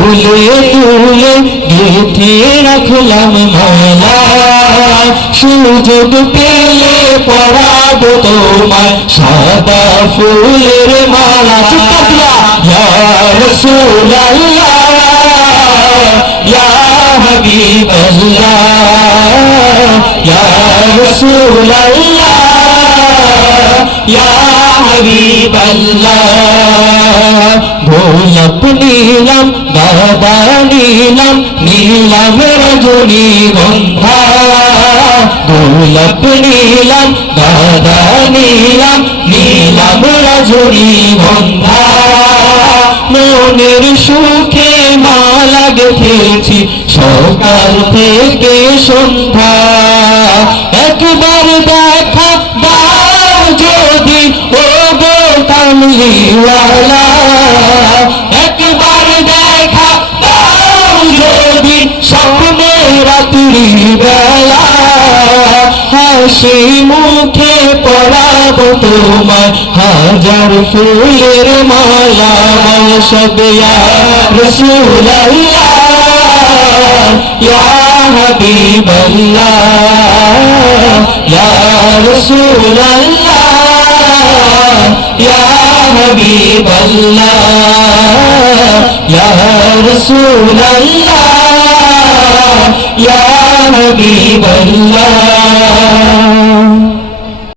তুলে তুলে গেঁথে রাখলাম মালা, সুযোগ পেলে পরাবো তোমায় সাদা ফুলের মালা। ইয়া রাসূলুল্লাহ ইয়া হাবিবাল্লাহ ইয়া রাসূলুল্লাহ ইয়া হাবিবাল্লাহ। গোলাপ নীলাম গাঁদা নীলাম নীলাম রজনীগন্ধা, গোলাপ নীলাম গাঁদা নীলাম নীলাম রজনীগন্ধা। মনের সুখে মালা গেঁথেছি সকাল থেকে সন্ধ্যা, একবার দেখা দাও যদি ও গো কামলিওয়ালা, একবার দেখা দাও যদি স্বপ্নে রাত্রি বেলা, হাসি মুখে পরাবো তোমায় হাজার ফুলের মালা। মশক ইয়া রাসূলুল্লাহ ইয়া হাবিবাল্লাহ ইয়া রাসূলুল্লাহ ইয়া হাবিবাল্লাহ ইয়া রাসূলুল্লাহ ইয়া হাবিবাল্লাহ।